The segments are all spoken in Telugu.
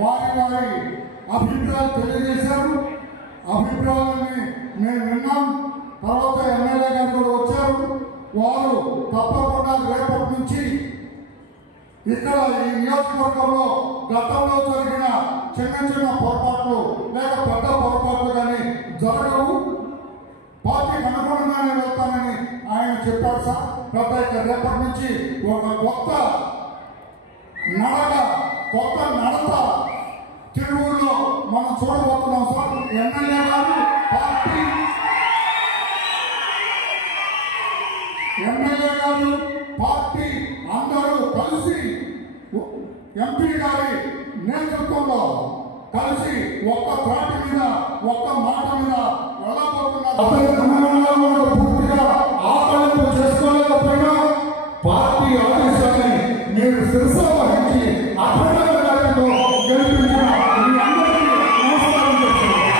వారి వారి అభిప్రాయాలు తెలియజేశారు. అభిప్రాయాలని మేము విన్నాం. తర్వాత ఎమ్మెల్యే గారు కూడా వచ్చారు. వారు తప్పకుండా రేపటి నుంచి ఇక్కడ ఈ నియోజకవర్గంలో గతంలో జరిగిన చిన్న చిన్న పొరపాట్లు లేక పెద్ద పొరపాట్లు కానీ జరగవు, పార్టీకి అనుగుణంగానే వెళ్తానని ఆయన చెప్పారు సార్. పెద్ద రేపటి నుంచి ఒక కొత్త నడత తిరువుల్లో మనం చూడబోతున్నాం సార్. ఎమ్మెల్యే గారు పార్టీ అందరూ కలిసి ఎంపీ గారి నేతృత్వంలో కలిసి ఒక్క త్రాటి మీద ఒక్క మాట మీద వెళ్ళబోతున్నారు. పూర్తిగా ఆకలింపు చేసుకోలేకపోయినా పార్టీ ఆదేశాన్ని మీరు శిరస వహించి అఖండ మెజారిటీతో గెలిపించిన మీ అందరికీ నమస్కారం చేస్తున్నాను.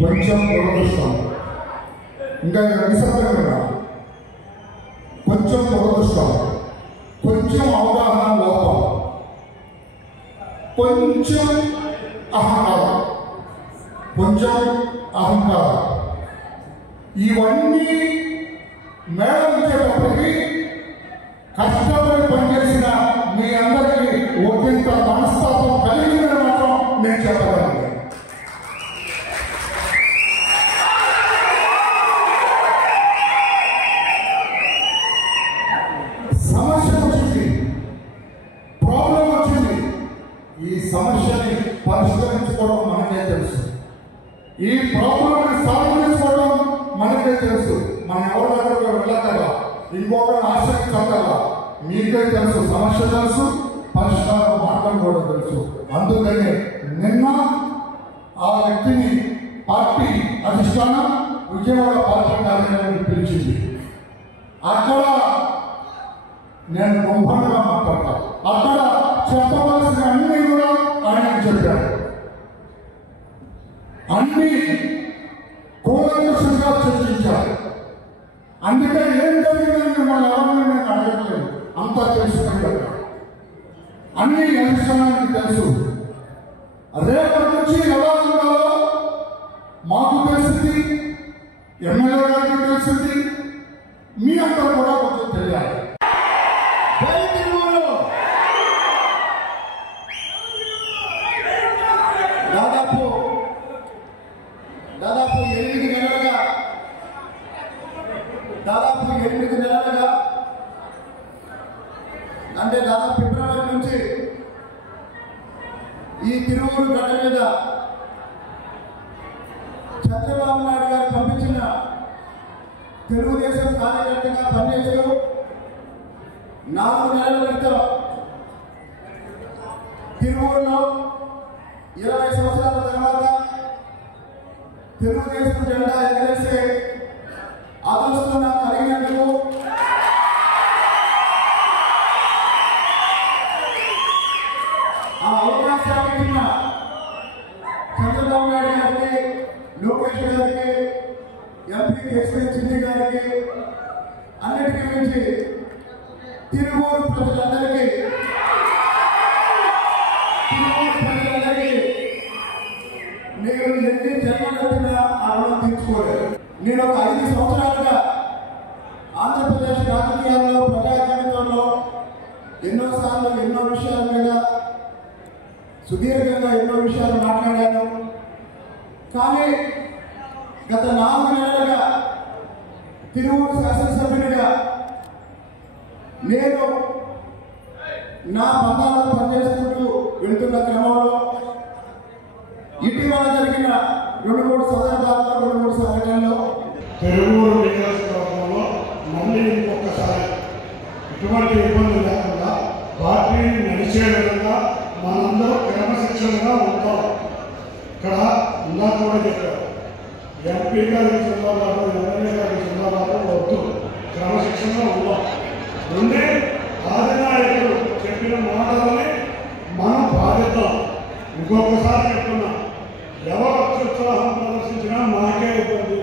కొంచెం దురదృష్టం, ఇంకా నిశ్శబ్దంగా కొంచెం దురదృష్టం, కొంచెం అవగాహన లోపం, కొంచెం అహంకారం ఇవన్నీ మేళవించేటప్పటికీ కష్టపడి పనిచేసిన మీ అందరికీ ఒకంత మనస్తాపం కలిగిందని మాత్రం నేను చెప్పగలను. సమస్య వచ్చింది, ప్రాబ్లం వచ్చింది. ఈ సమస్యని పరిష్కరించుకోవడం మనకే తెలుసు, ఈ ప్రాబ్లంని సాల్వ్ చేసుకోవడం మనకే తెలుసు. మనం ఎవరి దగ్గర వెళ్ళగల ఇంకొకరిని ఆశ్రయించగల మీకే తెలుసు. సమస్య తెలుసు, పరిష్కార మార్గం కూడా తెలుసు. అందుకని నిన్న ఆ వ్యక్తిని పార్టీ అధిష్టానం విజయవాడ పార్టీ కార్యాలయానికి పిలిచింది. అక్కడ నేను బ్రహ్మాండంగా మాట్లాడతా. అక్కడ చెప్పవలసిన అన్ని కూడా ఆయనకు చెప్పారు. అన్ని కూలంకషంగా చర్చించారు. అందుకే ఏం జరిగిందని మిమ్మల్ని ఎవరిని నేను అడగట్లేదు, అంతా తెలుసుకుంటారు. అన్ని అధిష్టానానికి తెలుసు. రేపటి నుంచి ఎలా ఉండాలో మాకు తెలిసింది, ఎమ్మెల్యే గారికి తెలిసింది, మీ అందరూ కూడా కొంచెం తెలియాలి. దాదాపు 8 నెలలుగా అంటే దాదాపు ఫిబ్రవరి నుంచి ఈ తిరువూరు గడ్డ మీద చంద్రబాబు నాయుడు గారు పంపించిన తెలుగుదేశం కార్యకర్తగా పనిచేస్తూ 4 నెలల క్రితం తిరువూరులో 20 సంవత్సరాల తర్వాత తెలుగుదేశం జెండా ఎగరేసే అదృష్టం నాకు కలిగినందుకు ఆ అవకాశాన్ని ఇచ్చిన చంద్రబాబు నాయుడు గారికి, లోకేష్ గారికి, ఎంపీ కేసీ చిన్ని గారికి, అన్నిటికీ మించి తిరువూరు ప్రజలందరికీ నేను ఎన్ని జన్మలెత్తినా ఆ రుణం తీర్చుకోలేదు. నేను ఒక 5 సంవత్సరాలుగా ఆంధ్రప్రదేశ్ రాజకీయాల్లో, ప్రజా జీవితంలో ఎన్నోసార్లు ఎన్నో విషయాల మీద సుదీర్ఘంగా ఎన్నో విషయాలు మాట్లాడాను. కానీ గత 4 నెలలుగా తిరువూరు శాసనసభ్యునిగా నేను నా బంధాలను పనిచేసుకుంటూ వెళ్తున్న క్రమంలో ఇటీవల జరిగిన 2-3 సందర్భాల్లో 2-3 సంఘటనల్లో తిరువూరు నియోజకవర్గంలో మళ్ళీ ఇంకొకసారి ఎటువంటి ఇబ్బంది లేకుండా పార్టీని నడిచే విధంగా మనందరూ క్రమశిక్షణగా ఉంటాం. ఇక్కడ ఇందాక కూడా చెప్పారు, ఎంపీ గారి జిల్లాలో, ఎమ్మెల్యే గారి జిల్లాలో వద్దు, క్రమశిక్షణగా ఉన్నాం. ఉండే ఆదినాయకుడు చెప్పిన మాటలని మనం బాధిద్దాం. ఇంకొకసారి చెప్తున్నా, ఎవరు అత్యుత్సాహం ప్రదర్శించినా మాకే ఇబ్బంది.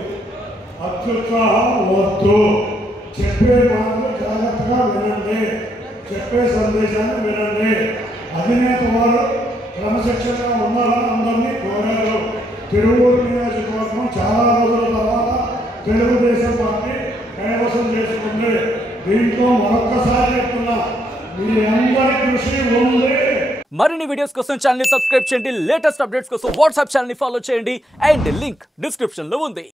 అత్యుత్సాహం వద్దు, చెప్పే మాటలు జాగ్రత్తగా వినండి. చెప్పే సందేశాన్ని వినండి. అధినేత వారు క్రమశిక్షణగా ఉన్నారా అందరినీ కోరారు. తిరువూరు నియోజకవర్గం చాలా రోజుల తర్వాత తెలుగుదేశం పార్టీ కైవసం చేసుకుంది. దీంట్లో మరొక్కసారి చెప్తున్నా, మీ అందరి కృషి ఉంది. మరిన్ని వీడియోస్ కోసం ఛానల్ ని సబ్స్క్రైబ్ చేయండి. లేటెస్ట్ అప్డేట్స్ కోసం వాట్సాప్ ఛానల్ ని ఫాలో చేయండి. అండ్ లింక్ డిస్క్రిప్షన్ లో ఉంది.